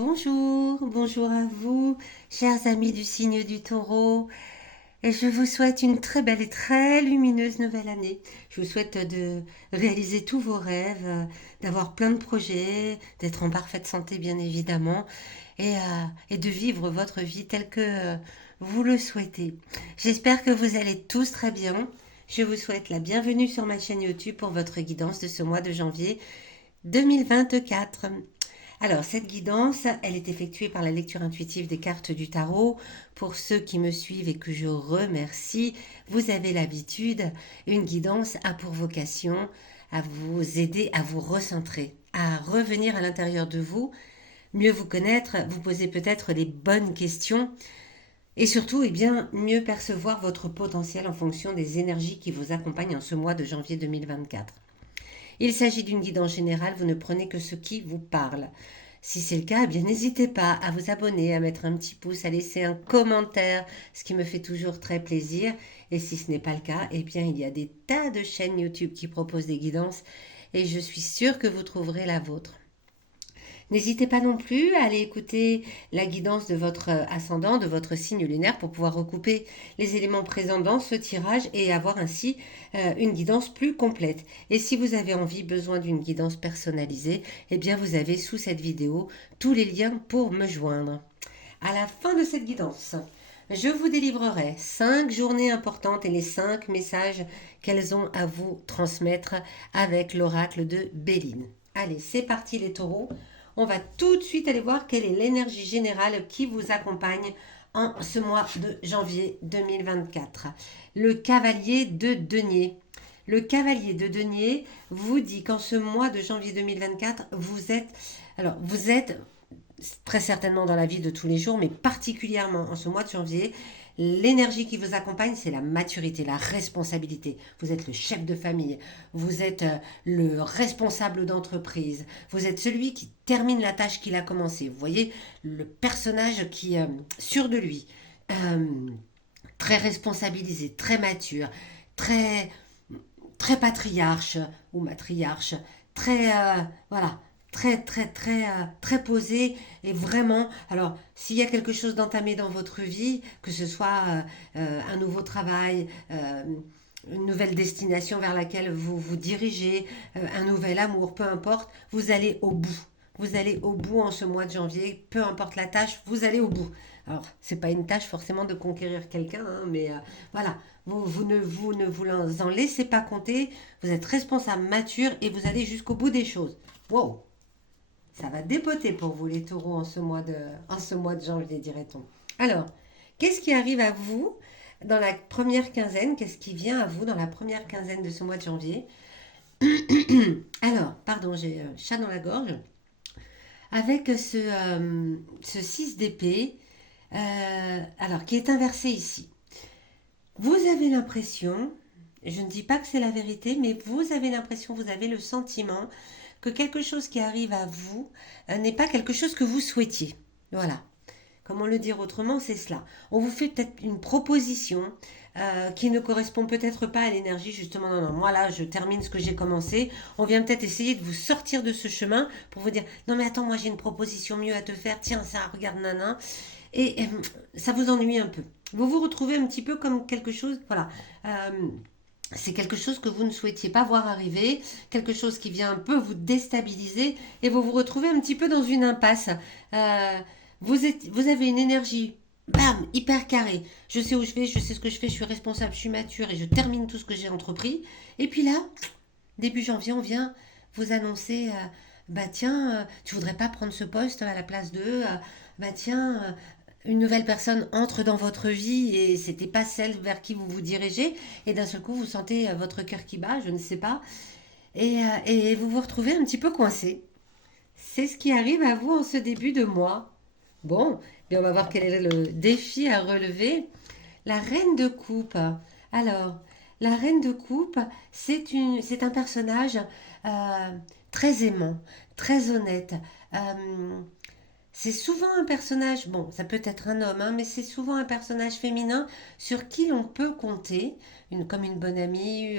Bonjour à vous, chers amis du signe du taureau. Et je vous souhaite une très belle et très lumineuse nouvelle année. Je vous souhaite de réaliser tous vos rêves, d'avoir plein de projets, d'être en parfaite santé bien évidemment, et de vivre votre vie telle que vous le souhaitez. J'espère que vous allez tous très bien. Je vous souhaite la bienvenue sur ma chaîne YouTube pour votre guidance de ce mois de janvier 2024. Alors, cette guidance, elle est effectuée par la lecture intuitive des cartes du tarot. Pour ceux qui me suivent et que je remercie, vous avez l'habitude, une guidance a pour vocation à vous aider à vous recentrer, à revenir à l'intérieur de vous, mieux vous connaître, vous poser peut-être les bonnes questions et surtout, mieux percevoir votre potentiel en fonction des énergies qui vous accompagnent en ce mois de janvier 2024. Il s'agit d'une guidance générale, vous ne prenez que ce qui vous parle. Si c'est le cas, n'hésitez pas à vous abonner, à mettre un petit pouce, à laisser un commentaire, ce qui me fait toujours très plaisir. Et si ce n'est pas le cas, il y a des tas de chaînes YouTube qui proposent des guidances et je suis sûre que vous trouverez la vôtre. N'hésitez pas non plus à aller écouter la guidance de votre ascendant, de votre signe lunaire pour pouvoir recouper les éléments présents dans ce tirage et avoir ainsi une guidance plus complète. Et si vous avez besoin d'une guidance personnalisée, vous avez sous cette vidéo tous les liens pour me joindre. À la fin de cette guidance, je vous délivrerai 5 journées importantes et les 5 messages qu'elles ont à vous transmettre avec l'oracle de Béline. Allez, c'est parti les taureaux. On va tout de suite aller voir quelle est l'énergie générale qui vous accompagne en ce mois de janvier 2024. Le cavalier de denier. Le cavalier de denier vous dit qu'en ce mois de janvier 2024, vous êtes très certainement dans la vie de tous les jours, mais particulièrement en ce mois de janvier, l'énergie qui vous accompagne, c'est la maturité, la responsabilité. Vous êtes le chef de famille, vous êtes le responsable d'entreprise, vous êtes celui qui termine la tâche qu'il a commencée. Vous voyez, le personnage qui est sûr de lui, euh, très responsabilisé, très mature, très, très patriarche ou matriarche, très, voilà, très posé et vraiment, alors s'il y a quelque chose d'entamé dans votre vie, que ce soit un nouveau travail, une nouvelle destination vers laquelle vous vous dirigez, un nouvel amour, peu importe, vous allez au bout. Vous allez au bout en ce mois de janvier, peu importe la tâche, vous allez au bout. Alors, c'est pas une tâche forcément de conquérir quelqu'un, hein, mais voilà, vous ne vous en laissez pas compter, vous êtes responsable, mature et vous allez jusqu'au bout des choses. Wow, ça va dépoter pour vous les taureaux en ce mois de janvier, dirait-on. Alors, qu'est-ce qui arrive à vous dans la première quinzaine? Qu'est-ce qui vient à vous dans la première quinzaine de ce mois de janvier? Alors, pardon, j'ai un chat dans la gorge. Avec ce 6 d'épée, alors qui est inversé ici. Vous avez l'impression, je ne dis pas que c'est la vérité, mais vous avez l'impression, vous avez le sentiment que quelque chose qui arrive à vous n'est pas quelque chose que vous souhaitiez. Voilà. Comment le dire autrement, c'est cela. On vous fait peut-être une proposition qui ne correspond peut-être pas à l'énergie, justement. Non, non, moi là, je termine ce que j'ai commencé. On vient peut-être essayer de vous sortir de ce chemin pour vous dire, non mais attends, moi j'ai une proposition mieux à te faire. Tiens, ça, regarde, nana. Et ça vous ennuie un peu. Vous vous retrouvez un petit peu comme quelque chose, voilà. C'est quelque chose que vous ne souhaitiez pas voir arriver, quelque chose qui vient un peu vous déstabiliser et vous vous retrouvez un petit peu dans une impasse. Euh, vous avez une énergie, bam, hyper carrée. Je sais où je vais, je sais ce que je fais, je suis responsable, je suis mature et je termine tout ce que j'ai entrepris. Et puis là, début janvier, on vient vous annoncer, tiens, tu voudrais pas prendre ce poste à la place de, tiens, une nouvelle personne entre dans votre vie et c'était pas celle vers qui vous vous dirigez et d'un seul coup vous sentez votre cœur qui bat, je ne sais pas, et vous vous retrouvez un petit peu coincé. C'est ce qui arrive à vous en ce début de mois. Bon, on va voir quel est le défi à relever. La reine de coupe. Alors, la reine de coupe, c'est un personnage euh, très aimant, très honnête. Euh, c'est souvent un personnage, bon, ça peut être un homme, hein, mais c'est souvent un personnage féminin sur qui l'on peut compter, comme une bonne amie,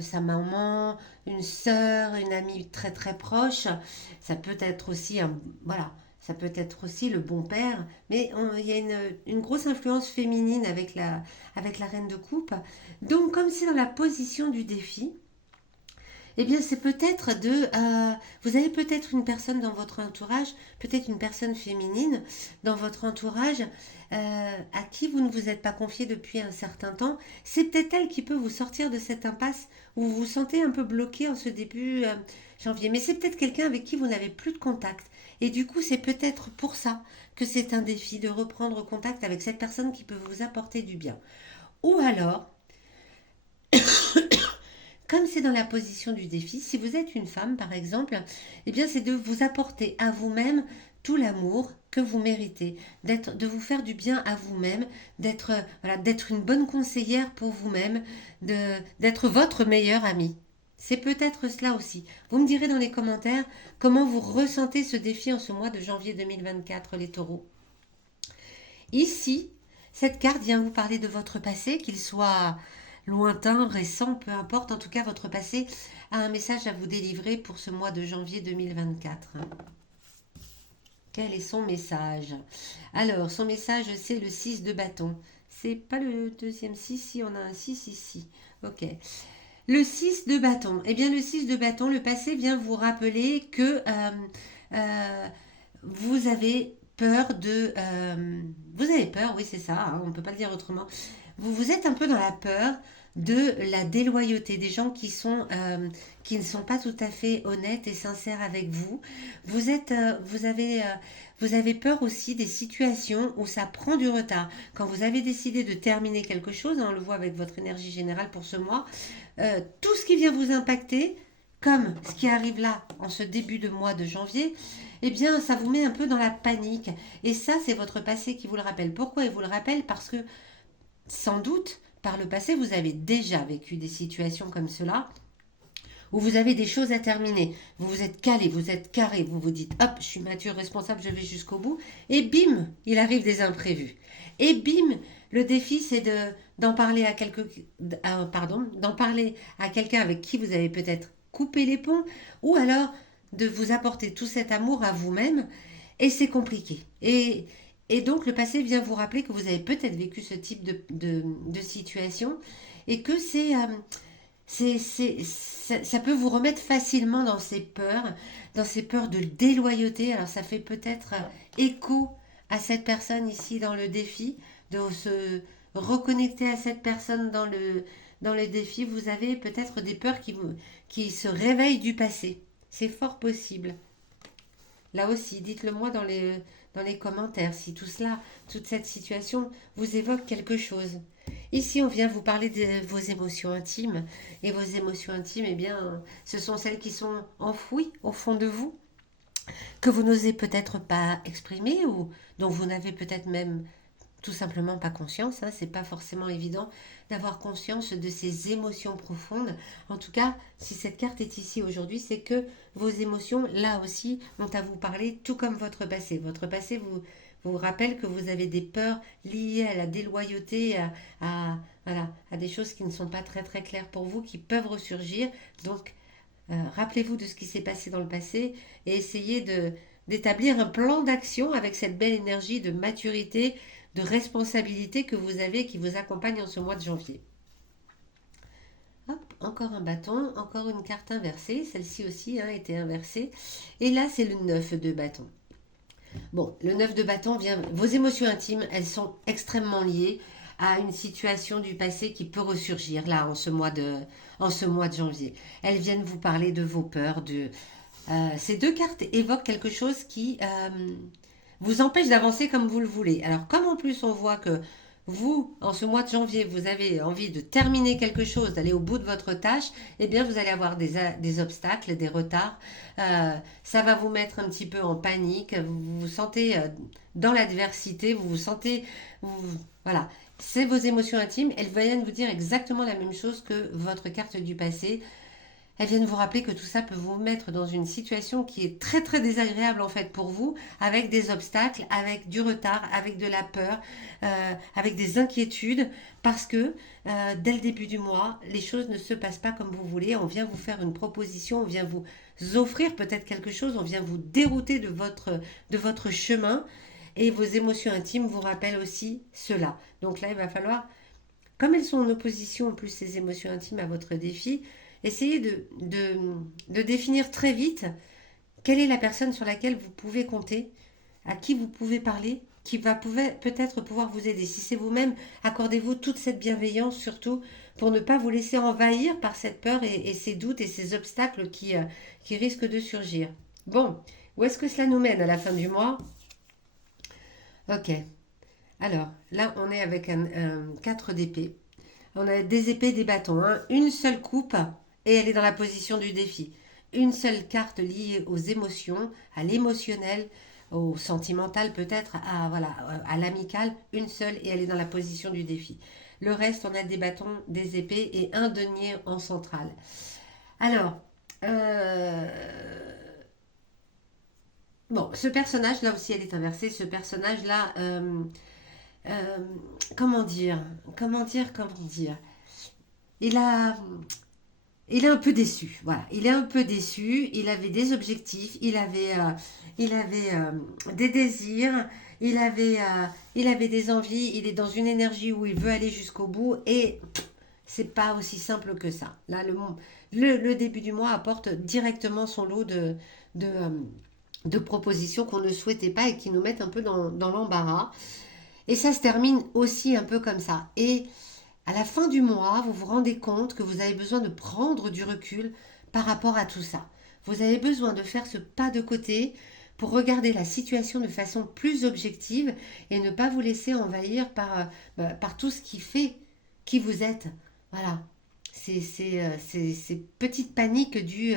sa maman, une sœur, une amie très très proche. Ça peut être aussi voilà, ça peut être aussi le bon père, mais il y a une grosse influence féminine avec la reine de coupe. Donc, comme c'est dans la position du défi, eh bien, c'est peut-être vous avez peut-être une personne dans votre entourage, peut-être une personne féminine dans votre entourage à qui vous ne vous êtes pas confié depuis un certain temps. C'est peut-être elle qui peut vous sortir de cette impasse où vous vous sentez un peu bloqué en ce début janvier. Mais c'est peut-être quelqu'un avec qui vous n'avez plus de contact. Et du coup, c'est peut-être pour ça que c'est un défi de reprendre contact avec cette personne qui peut vous apporter du bien. Ou alors, comme c'est dans la position du défi, si vous êtes une femme par exemple, eh bien c'est de vous apporter à vous-même tout l'amour que vous méritez, de vous faire du bien à vous-même, d'être une bonne conseillère pour vous-même, d'être votre meilleure amie. C'est peut-être cela aussi. Vous me direz dans les commentaires comment vous ressentez ce défi en ce mois de janvier 2024, les taureaux. Ici, cette carte vient vous parler de votre passé, qu'il soit lointain, récent, peu importe. En tout cas, votre passé a un message à vous délivrer pour ce mois de janvier 2024. Quel est son message? Alors, son message, c'est le 6 de bâton. C'est pas le deuxième 6, si on a un 6 ici. Ok. Le 6 de bâton. Eh bien, le 6 de bâton, le passé vient vous rappeler que vous avez peur vous avez peur, oui, c'est ça, hein, on ne peut pas le dire autrement. Vous êtes un peu dans la peur de la déloyauté des gens qui ne sont pas tout à fait honnêtes et sincères avec vous. Vous avez peur aussi des situations où ça prend du retard. Quand vous avez décidé de terminer quelque chose, hein, on le voit avec votre énergie générale pour ce mois, tout ce qui vient vous impacter, comme ce qui arrive là en ce début de mois de janvier, eh bien ça vous met un peu dans la panique. Et ça, c'est votre passé qui vous le rappelle. Pourquoi il vous le rappelle? Parce que sans doute, par le passé, vous avez déjà vécu des situations comme cela, où vous avez des choses à terminer. Vous vous êtes calé, vous êtes carré, vous vous dites, hop, je suis mature, responsable, je vais jusqu'au bout. Et bim, il arrive des imprévus. Et bim, le défi, c'est d'en parler d'en parler à quelqu'un avec qui vous avez peut-être coupé les ponts, ou alors de vous apporter tout cet amour à vous-même. Et c'est compliqué. Et donc, le passé vient vous rappeler que vous avez peut-être vécu ce type de situation et que ça peut vous remettre facilement dans ces peurs de déloyauté. Alors, ça fait peut-être écho à cette personne ici dans le défi, de se reconnecter à cette personne dans le défi. Vous avez peut-être des peurs qui se réveillent du passé. C'est fort possible. Là aussi, dites-le moi dans les commentaires si tout cela, toute cette situation vous évoque quelque chose. Ici, on vient vous parler de vos émotions intimes. Et vos émotions intimes, eh bien, ce sont celles qui sont enfouies au fond de vous, que vous n'osez peut-être pas exprimer ou dont vous n'avez peut-être même tout simplement pas conscience. Hein, c'est pas forcément évident d'avoir conscience de ces émotions profondes. En tout cas, si cette carte est ici aujourd'hui, c'est que vos émotions, là aussi, ont à vous parler, tout comme votre passé. Votre passé vous rappelle que vous avez des peurs liées à la déloyauté, voilà, à des choses qui ne sont pas très très claires pour vous, qui peuvent ressurgir. Donc, rappelez-vous de ce qui s'est passé dans le passé et essayez d'établir un plan d'action avec cette belle énergie de maturité, de responsabilité que vous avez qui vous accompagne en ce mois de janvier. Hop, encore un bâton, encore une carte inversée. Celle-ci aussi était inversée. Et là, c'est le 9 de bâton. Bon, le 9 de bâton vient... Vos émotions intimes, elles sont extrêmement liées à une situation du passé qui peut ressurgir là en ce mois de janvier. Elles viennent vous parler de vos peurs. Ces deux cartes évoquent quelque chose qui vous empêche d'avancer comme vous le voulez. Alors comme en plus on voit que vous, en ce mois de janvier, vous avez envie de terminer quelque chose, d'aller au bout de votre tâche, eh bien vous allez avoir des obstacles, des retards. Ça va vous mettre un petit peu en panique, vous vous sentez dans l'adversité, vous vous sentez... voilà, c'est vos émotions intimes, elles viennent vous dire exactement la même chose que votre carte du passé. elles viennent vous rappeler que tout ça peut vous mettre dans une situation qui est très très désagréable en fait pour vous, avec des obstacles, avec du retard, avec de la peur, avec des inquiétudes, parce que dès le début du mois, les choses ne se passent pas comme vous voulez. On vient vous faire une proposition, on vient vous offrir peut-être quelque chose, on vient vous dérouter de votre chemin, et vos émotions intimes vous rappellent aussi cela. Donc là, il va falloir, comme elles sont en opposition en plus ces émotions intimes à votre défi, essayez de définir très vite quelle est la personne sur laquelle vous pouvez compter, à qui vous pouvez parler, qui va peut-être pouvoir vous aider. Si c'est vous-même, accordez-vous toute cette bienveillance surtout pour ne pas vous laisser envahir par cette peur et ces doutes et ces obstacles qui risquent de surgir. Bon, où est-ce que cela nous mène à la fin du mois? Ok, alors là on est avec un 4 d'épée. On a des épées, des bâtons, hein. Une seule coupe et elle est dans la position du défi. Une seule carte liée aux émotions, à l'émotionnel, au sentimental peut-être, à voilà, à l'amical. Une seule et elle est dans la position du défi. Le reste, on a des bâtons, des épées et un denier en centrale. Alors, euh, bon, ce personnage là aussi, elle est inversée. Ce personnage là, euh, comment dire, comment dire. Il a, Il est un peu déçu, voilà. Il est un peu déçu. Il avait des objectifs, il avait des désirs, il avait des envies. Il est dans une énergie où il veut aller jusqu'au bout et c'est pas aussi simple que ça. Là, le début du mois apporte directement son lot de, euh, de propositions qu'on ne souhaitait pas et qui nous mettent un peu dans l'embarras. Et ça se termine aussi un peu comme ça. Et à la fin du mois, vous vous rendez compte que vous avez besoin de prendre du recul par rapport à tout ça. Vous avez besoin de faire ce pas de côté pour regarder la situation de façon plus objective et ne pas vous laisser envahir par tout ce qui fait qui vous êtes. Voilà. Ces petites paniques dues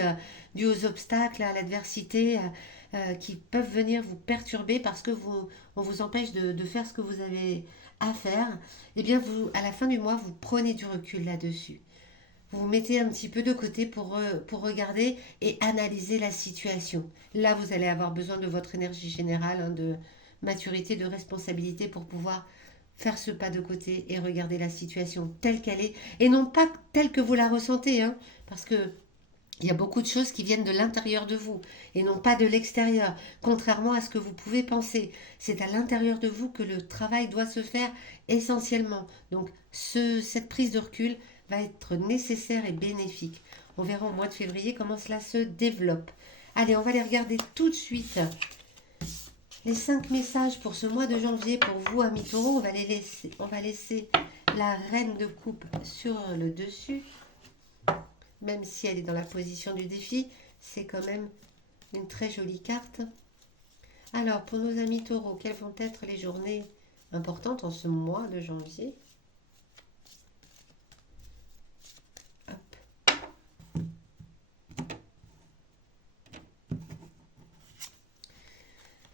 aux obstacles, à l'adversité, qui peuvent venir vous perturber parce que on vous empêche de faire ce que vous avez à faire. Eh bien, vous, à la fin du mois, vous prenez du recul là-dessus. Vous vous mettez un petit peu de côté pour regarder et analyser la situation. Là, vous allez avoir besoin de votre énergie générale, hein, de maturité, de responsabilité pour pouvoir faire ce pas de côté et regarder la situation telle qu'elle est et non pas telle que vous la ressentez, hein, parce que il y a beaucoup de choses qui viennent de l'intérieur de vous et non pas de l'extérieur, contrairement à ce que vous pouvez penser. C'est à l'intérieur de vous que le travail doit se faire essentiellement. Donc cette prise de recul va être nécessaire et bénéfique. On verra au mois de février comment cela se développe. Allez, on va les regarder tout de suite. Les 5 messages pour ce mois de janvier pour vous, amis taureaux, on va laisser la reine de coupe sur le dessus. Même si elle est dans la position du défi, c'est quand même une très jolie carte. Alors, pour nos amis taureaux, quelles vont être les journées importantes en ce mois de janvier? Hop.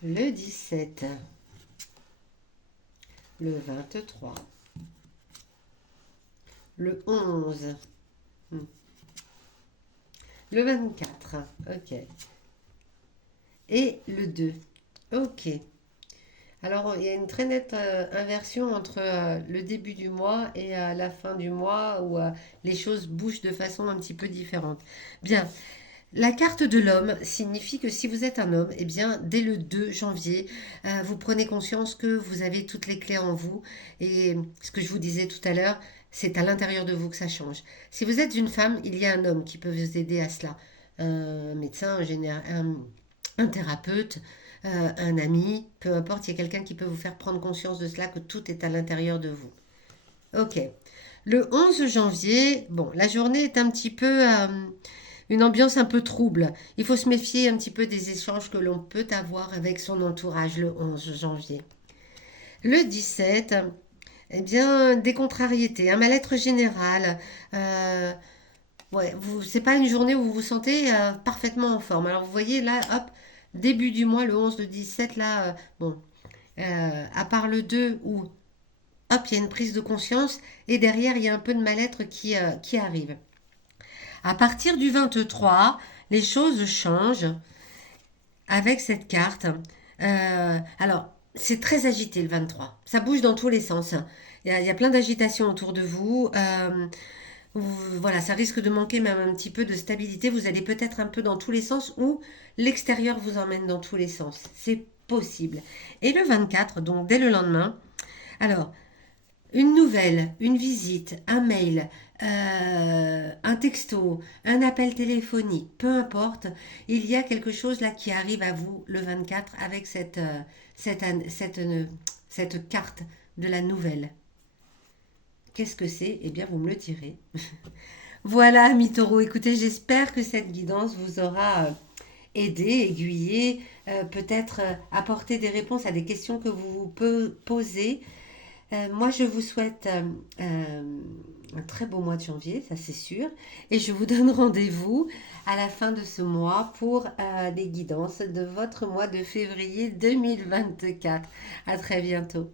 Le 17, le 23, le 11, le 24, ok, et le 2, ok. Alors, il y a une très nette inversion entre le début du mois et la fin du mois où les choses bougent de façon un petit peu différente. Bien, la carte de l'homme signifie que si vous êtes un homme, eh bien, dès le 2 janvier, vous prenez conscience que vous avez toutes les clés en vous. Et ce que je vous disais tout à l'heure, c'est à l'intérieur de vous que ça change. Si vous êtes une femme, il y a un homme qui peut vous aider à cela. Un médecin, un thérapeute, un ami, peu importe, il y a quelqu'un qui peut vous faire prendre conscience de cela, que tout est à l'intérieur de vous. Ok. Le 11 janvier, bon, la journée est un petit peu une ambiance un peu trouble. Il faut se méfier un petit peu des échanges que l'on peut avoir avec son entourage le 11 janvier. Le 17, eh bien, des contrariétés, un mal-être général. Ouais, c'est pas une journée où vous vous sentez parfaitement en forme. Alors vous voyez là, hop, début du mois, le 11, le 17, là, bon, à part le 2 où, hop, il y a une prise de conscience et derrière, il y a un peu de mal-être qui arrive. À partir du 23, les choses changent avec cette carte. Alors, c'est très agité le 23. Ça bouge dans tous les sens. Il y a plein d'agitation autour de vous. Voilà, ça risque de manquer même un petit peu de stabilité. Vous allez peut-être un peu dans tous les sens ou l'extérieur vous emmène dans tous les sens. C'est possible. Et le 24, donc dès le lendemain, alors, une nouvelle, une visite, un mail, un texto, un appel téléphonique, peu importe, il y a quelque chose là qui arrive à vous le 24 avec cette carte de la nouvelle. Qu'est-ce que c'est? Eh bien, vous me le direz. Voilà, ami taureau, écoutez, j'espère que cette guidance vous aura aidé, aiguillé, peut-être apporté des réponses à des questions que vous vous posez. Moi, je vous souhaite un très beau mois de janvier, ça c'est sûr. Et je vous donne rendez-vous à la fin de ce mois pour les guidances de votre mois de février 2024. À très bientôt.